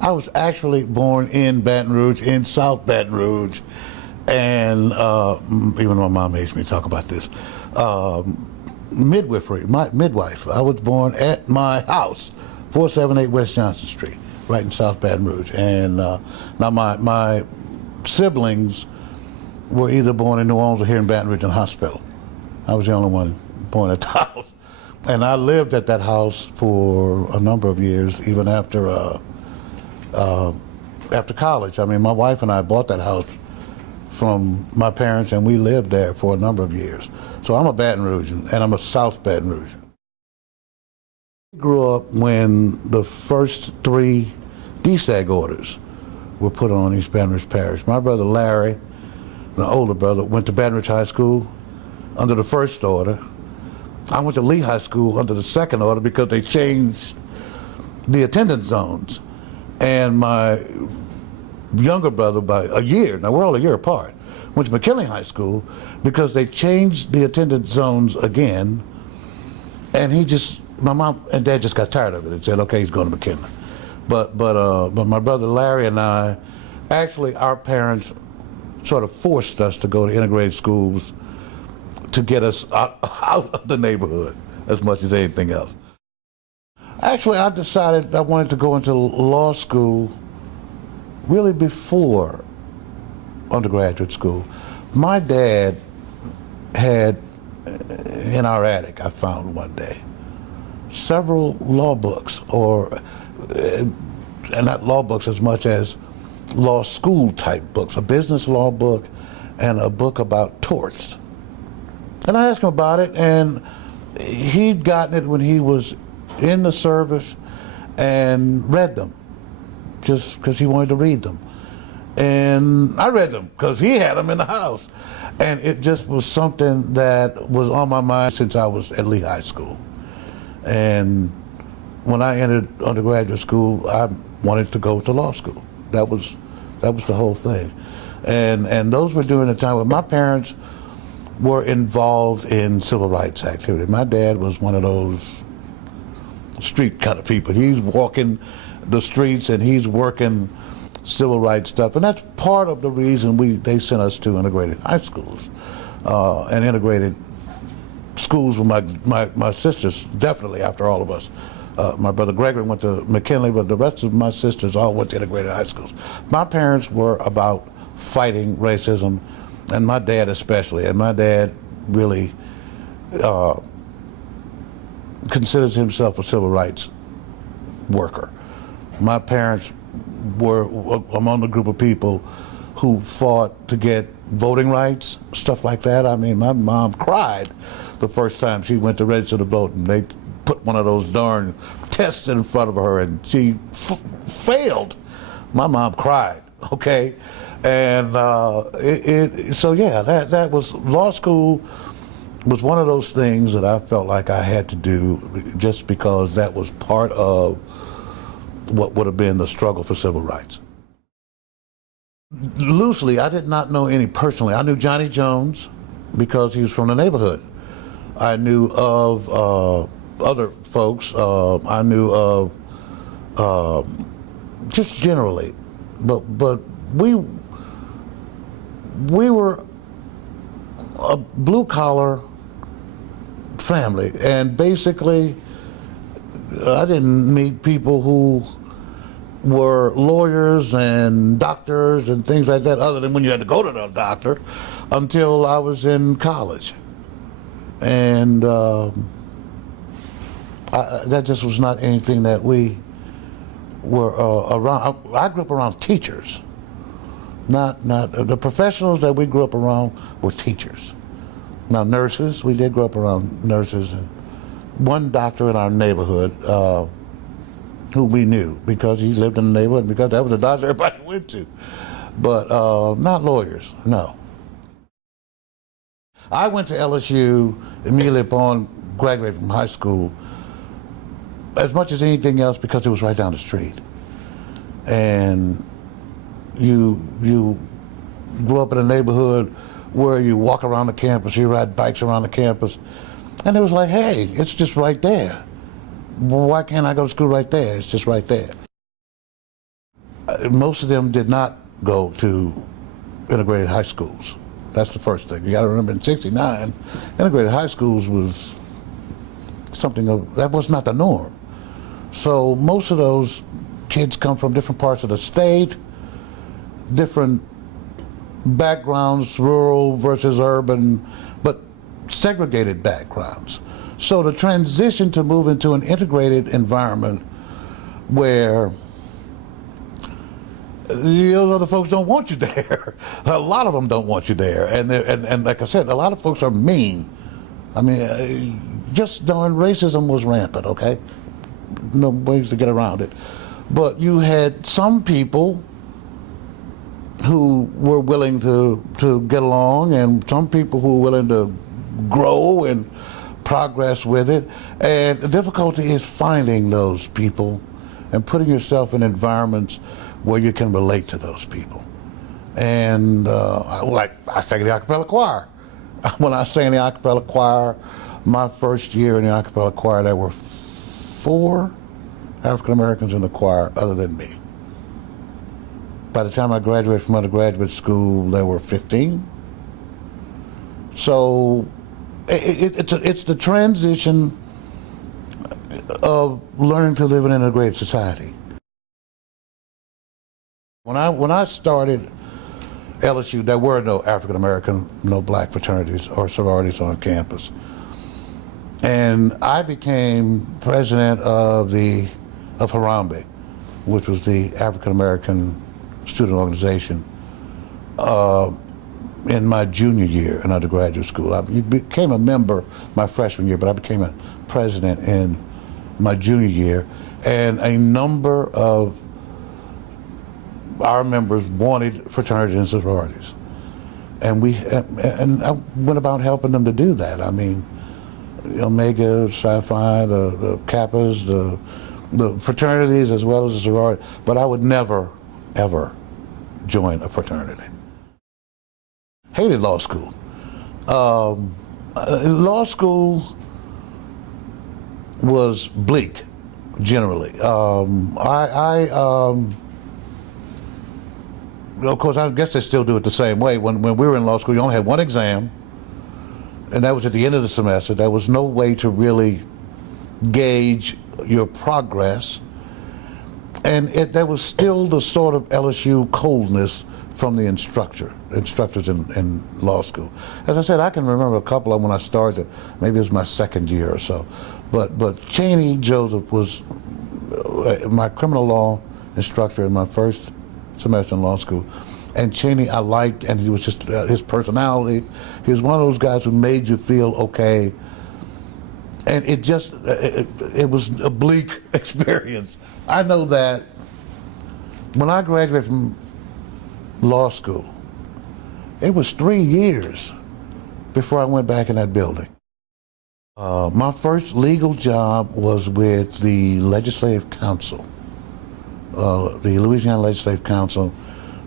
I was actually born in Baton Rouge, in South Baton Rouge, and even my mom makes me talk about this. Midwifery, my midwife. I was born at my house, 478 West Johnson Street, right in South Baton Rouge. And now my siblings were either born in New Orleans or here in Baton Rouge in the hospital. I was the only one born at the house. And I lived at that house for a number of years, even after college. I mean, my wife and I bought that house from my parents, and we lived there for a number of years. So I'm a Baton Rougean, and I'm a South Baton Rougean. I grew up when the first 3 DSAG orders were put on East Baton Rouge Parish. My brother Larry, the older brother, went to Baton Rouge High School under the first order. I went to Lee High School under the second order because they changed the attendance zones. And my younger brother, by a year, now we're all a year apart, went to McKinley High School because they changed the attendance zones again. And my mom and dad just got tired of it and said, okay, he's going to McKinley. But my brother Larry and I, actually our parents sort of forced us to go to integrated schools to get us out of the neighborhood as much as anything else. Actually, I decided I wanted to go into law school really before undergraduate school. My dad had, in our attic, I found one day, several law books, and not law books as much as law school type books, a business law book and a book about torts. And I asked him about it, and he'd gotten it when he was in the service and read them just because he wanted to read them. And I read them because he had them in the house. And it just was something that was on my mind since I was at Lee High School. And when I entered undergraduate school, I wanted to go to law school. That was the whole thing. And those were during the time when my parents were involved in civil rights activity. My dad was one of those street kind of people. He's walking the streets and he's working civil rights stuff, and that's part of the reason they sent us to integrated high schools and integrated schools with my sisters, definitely after all of us. My brother Gregory went to McKinley, but the rest of my sisters all went to integrated high schools. My parents were about fighting racism, and my dad especially, and my dad really considers himself a civil rights worker. My parents were among the group of people who fought to get voting rights, stuff like that. I mean, my mom cried the first time she went to register to vote, and they put one of those darn tests in front of her, and she failed. My mom cried, okay? And so yeah, that was, law school was one of those things that I felt like I had to do just because that was part of what would have been the struggle for civil rights. Loosely, I did not know any personally. I knew Johnny Jones because he was from the neighborhood. I knew of other folks. I knew of just generally, but we were a blue-collar family, and basically I didn't meet people who were lawyers and doctors and things like that, other than when you had to go to the doctor, until I was in college. And that just was not anything that we were around. I grew up around teachers. Not the professionals that we grew up around were teachers. Now nurses, we did grow up around nurses, and one doctor in our neighborhood who we knew because he lived in the neighborhood, because that was the doctor everybody went to. But not lawyers, no. I went to LSU immediately upon graduating from high school, as much as anything else because it was right down the street. And you grew up in a neighborhood where you walk around the campus, you ride bikes around the campus, and it was like, hey, it's just right there. Why can't I go to school right there? It's just right there. most of them did not go to integrated high schools. That's the first thing. You got to remember, in '69, integrated high schools was that was not the norm. So most of those kids come from different parts of the state, different backgrounds, rural versus urban, but segregated backgrounds. So the transition to move into an integrated environment where those other folks don't want you there. A lot of them don't want you there, and like I said, a lot of folks are mean. I mean, just knowing racism was rampant. Okay, no ways to get around it. But you had some people who were willing to get along, and some people who were willing to grow and progress with it. And the difficulty is finding those people and putting yourself in environments where you can relate to those people. And like I sang in the a cappella choir. When I sang in the a cappella choir, my first year in the a cappella choir, there were 4 African Americans in the choir other than me. By the time I graduated from undergraduate school, there were 15. So it's the transition of learning to live in an integrated society. When I started LSU, there were no African American, no black fraternities or sororities on campus. And I became president of Harambee, which was the African American student organization, in my junior year in undergraduate school. I became a member my freshman year, but I became a president in my junior year, and a number of our members wanted fraternities and sororities, and I went about helping them to do that. I mean, Omega, Psi Phi, the Kappas, the fraternities as well as the sorority, but I would never, ever join a fraternity. Hated law school. Law school was bleak, generally. Of course, I guess they still do it the same way. When we were in law school, you only had one exam, and that was at the end of the semester. There was no way to really gauge your progress, and there was still the sort of LSU coldness from the instructors in law school. As I said, I can remember a couple of them when I started. Maybe it was my second year or so. But Cheney Joseph was my criminal law instructor in my first semester in law school. And Cheney I liked, and he was just, his personality, he was one of those guys who made you feel okay. And it was a bleak experience. I know that when I graduated from law school, it was 3 years before I went back in that building. My first legal job was with the Legislative Council, the Louisiana Legislative Council,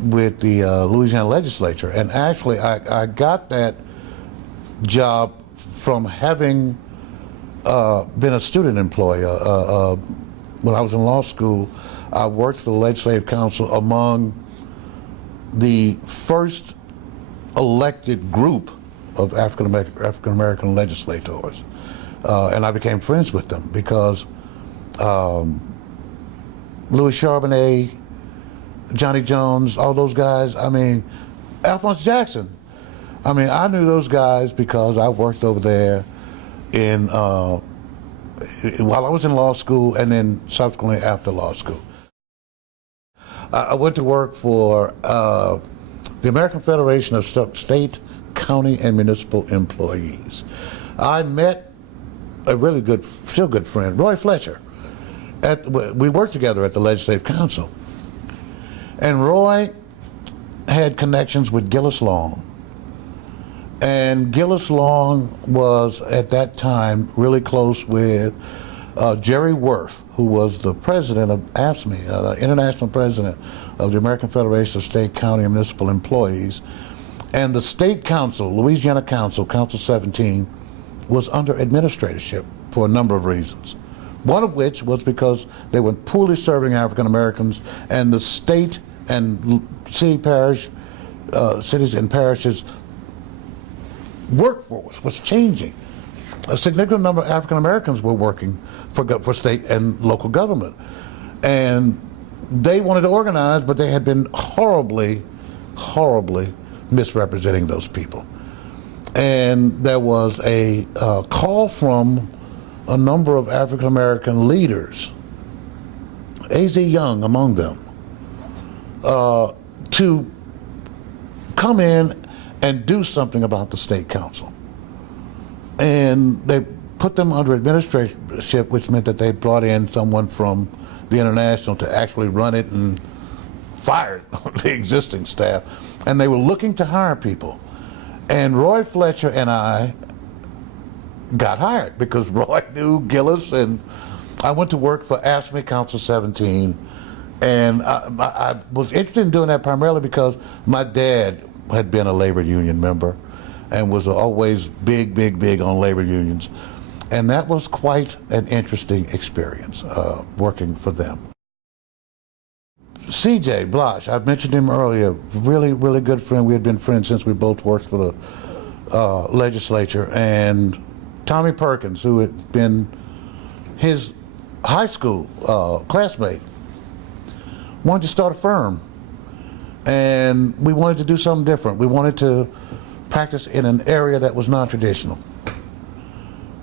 with the Louisiana Legislature. And actually, I got that job from having been a student employee. When I was in law school, I worked for the Legislative Council among the first elected group of African American legislators. And I became friends with them because Louis Charbonnet, Johnny Jones, all those guys, I mean, Alphonse Jackson. I mean, I knew those guys because I worked over there while I was in law school and then subsequently after law school. I went to work for the American Federation of State, County, and Municipal Employees. I met a really good, still good friend, Roy Fletcher. We worked together at the Legislative Council. And Roy had connections with Gillis Long. And Gillis Long was, at that time, really close with Jerry Worth, who was the president of AFSCME, the international president of the American Federation of State, County, and Municipal Employees. And the State Council, Louisiana Council, Council 17, was under administratorship for a number of reasons. One of which was because they were poorly serving African Americans, and the state and cities and parishes workforce was changing. A significant number of African Americans were working for state and local government, and they wanted to organize, but they had been horribly misrepresenting those people. And there was a call from a number of African American leaders, A.Z. Young among them, to come in and do something about the state council. And they put them under administratorship, which meant that they brought in someone from the International to actually run it, and fired the existing staff. And they were looking to hire people. And Roy Fletcher and I got hired because Roy knew Gillis, and I went to work for AFSCME Council 17. And I was interested in doing that primarily because my dad had been a labor union member and was always big on labor unions. And that was quite an interesting experience, working for them. C.J. Bloch, I mentioned him earlier, really good friend. We had been friends since we both worked for the legislature. And Tommy Perkins, who had been his high school classmate, wanted to start a firm. And we wanted to do something different. We wanted to practice in an area that was non-traditional.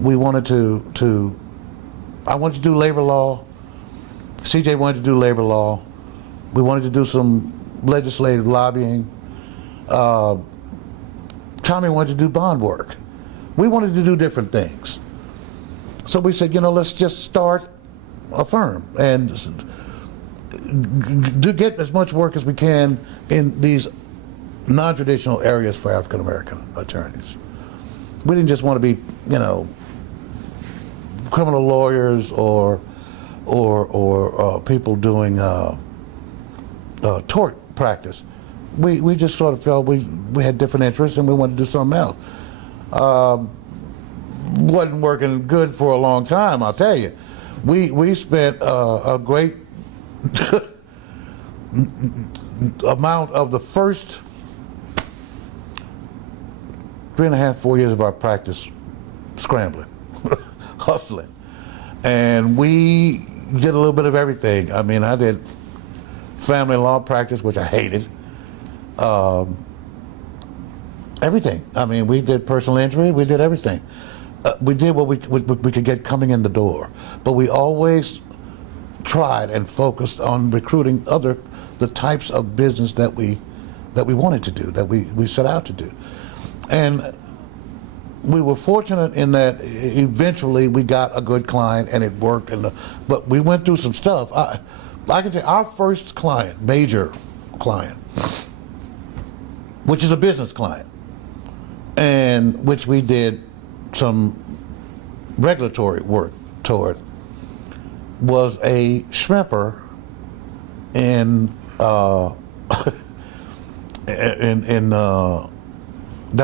We wanted I wanted to do labor law. CJ wanted to do labor law. We wanted to do some legislative lobbying. Tommy wanted to do bond work. We wanted to do different things. So we said, let's just start a firm and get as much work as we can in these non-traditional areas for African American attorneys. We didn't just want to be, criminal lawyers or people doing tort practice. We just sort of felt we had different interests and we wanted to do something else. Wasn't working good for a long time, I'll tell you. We spent a great amount of the first 3.5, 4 years of our practice scrambling, hustling. And we did a little bit of everything. I mean, I did family law practice, which I hated. Everything. I mean, we did personal injury, we did everything. We did what we could get coming in the door. But we always tried and focused on recruiting the types of business that we wanted to do, that we set out to do. And we were fortunate in that eventually we got a good client and it worked. But we went through some stuff. I can tell you, our first client, major client, which is a business client, and which we did some regulatory work toward, was a shrimper in down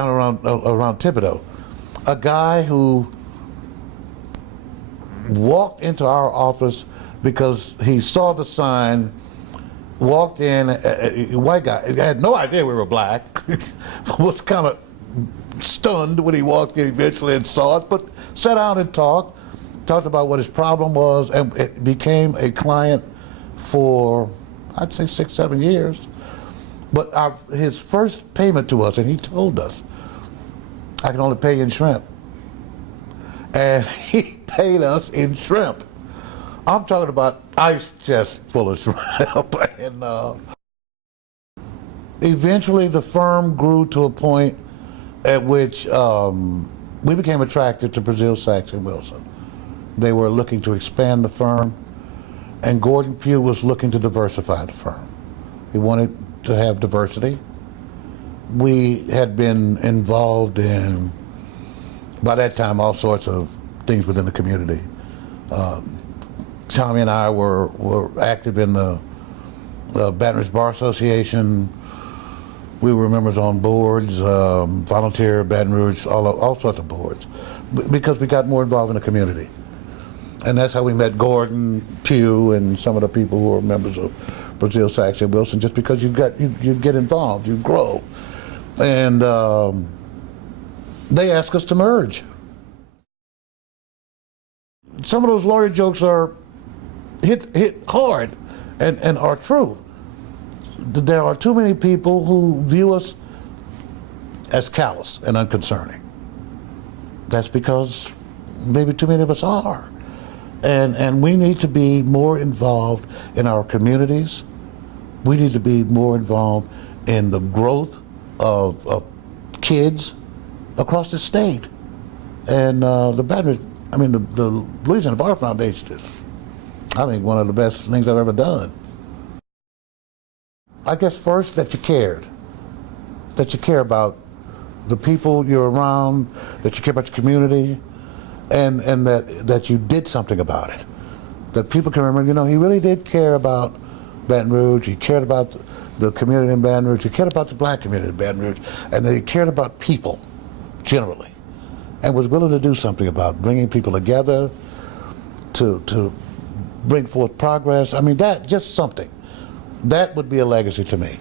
around Thibodaux. A guy who walked into our office because he saw the sign, walked in, a white guy, he had no idea we were black, was kind of stunned when he walked in eventually and saw it, but sat down and talked about what his problem was, and it became a client for, I'd say 6, 7 years. But his first payment to us, and he told us, I can only pay you in shrimp. And he paid us in shrimp. I'm talking about ice chest full of shrimp. And eventually the firm grew to a point at which we became attracted to Brazil, Sachs, and Wilson. They were looking to expand the firm, and Gordon Pugh was looking to diversify the firm. He wanted to have diversity. We had been involved in, by that time, all sorts of things within the community. Tommy and I were active in the Baton Rouge Bar Association. We were members on boards, volunteer Baton Rouge, all sorts of boards, because we got more involved in the community. And that's how we met Gordon Pugh and some of the people who are members of Brazil, Saxon, and Wilson, just because you get involved, you grow. And they ask us to merge. Some of those lawyer jokes are hit hard and are true. There are too many people who view us as callous and unconcerning. That's because maybe too many of us are. And we need to be more involved in our communities. We need to be more involved in the growth of kids across the state. And the Louisiana Bar Foundation is, I think, one of the best things I've ever done. I guess first that you cared, that you care about the people you're around, that you care about your community, and that you did something about it. That people can remember, he really did care about Baton Rouge, he cared about the community in Baton Rouge, he cared about the black community in Baton Rouge, and that he cared about people, generally, and was willing to do something about bringing people together to bring forth progress. I mean, that, just something. That would be a legacy to me.